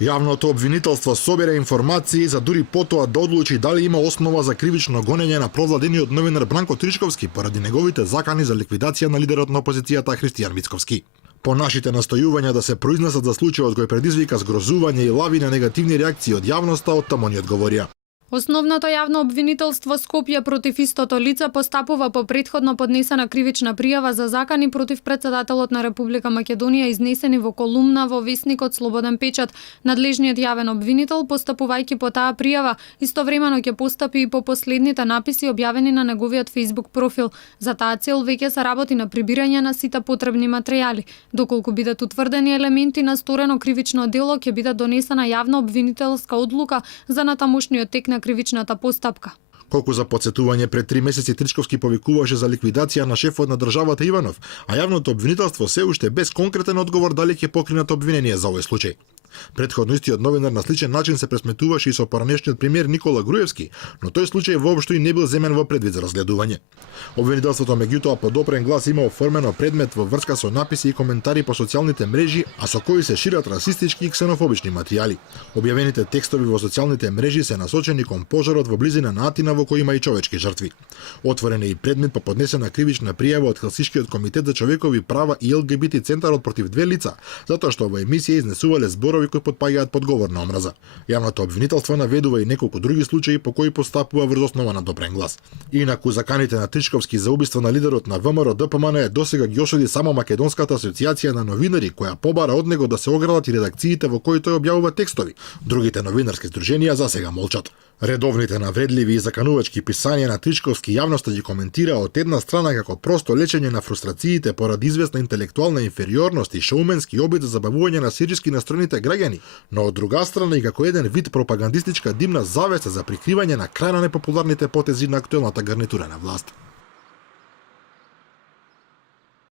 Јавното обвинителство собира информации за дури потоа да одлучи дали има основа за кривично гонење на провладениот новинар Бранко Тричковски поради неговите закани за ликвидација на лидерот на опозицијата Христијан Мицковски. По нашите настојувања да се произнесат за случајот кој предизвика згрозување и лавина негативни реакции од јавноста, оттаму ни одговорија. Основното јавно обвинителство Скопје против истото лице постапува по претходно поднесена кривична пријава за закани против председателот на Република Македонија, изнесени во колумна во весникот Слободен печат. Надлежниот јавен обвинител, постапувајќи по таа пријава, истовремено ќе постапи и по последните написи објавени на неговиот Facebook профил. За таа цел веќе се работи на прибирање на сите потребни материјали. Доколку бидат утврдени елементи на сторено кривично дело, ќе биде донесена јавна обвинителска одлука за натамошниот тек на кривичната постапка. Колку за подсетување, пред 3 месеци Тричковски повикуваше за ликвидација на шефот на државата Иванов, а јавното обвинителство се уште без конкретен одговор дали ќе покринат обвинение за овој случај. Предходно истиот новинар на сличен начин се пресметуваше и со поранешниот премиер Никола Груевски, но тој случај воопшто и не бил земен во предвид за разгледување. Обвинителството меѓутоа по допрен глас има оформено предмет во врска со написи и коментари по социјалните мрежи, а со кои се шират расистички и ксенофобични материјали. Објавените текстови во социјалните мрежи се насочени кон пожарот во близина на Атина во кој има и човечки жртви. Отворен е и предмет по поднесена кривична пријава од Хелсинскиот комитет за човекови права и ЛГБТ центарот против 2 лица, затоа што во емисија изнесувале зборови кои потпаѓаат под говор на омраза. Јавното обвинителство наведува и неколку други случаи по кои постапува врз основа на допрен глас. Инаку заканите на Тричковски за убиство на лидерот на ВМРО ДПМН досега ги осуди само Македонската асоциација на новинари, која побара од него да се оградат и редакциите во кои тој објавува текстови. Другите новинарски здруженија засега молчат. Редовните навредливи и заканувачки писања на Тричковски јавноста ги коментира од една страна како просто лечење на фрустрациите поради известна интелектуална инфериорност и шоуменски обид за забавување на сирички настроените граѓани, но од друга страна и како еден вид пропагандистичка димна завеса за прикривање на крајно непопуларните потези на актуелната гарнитура на власт.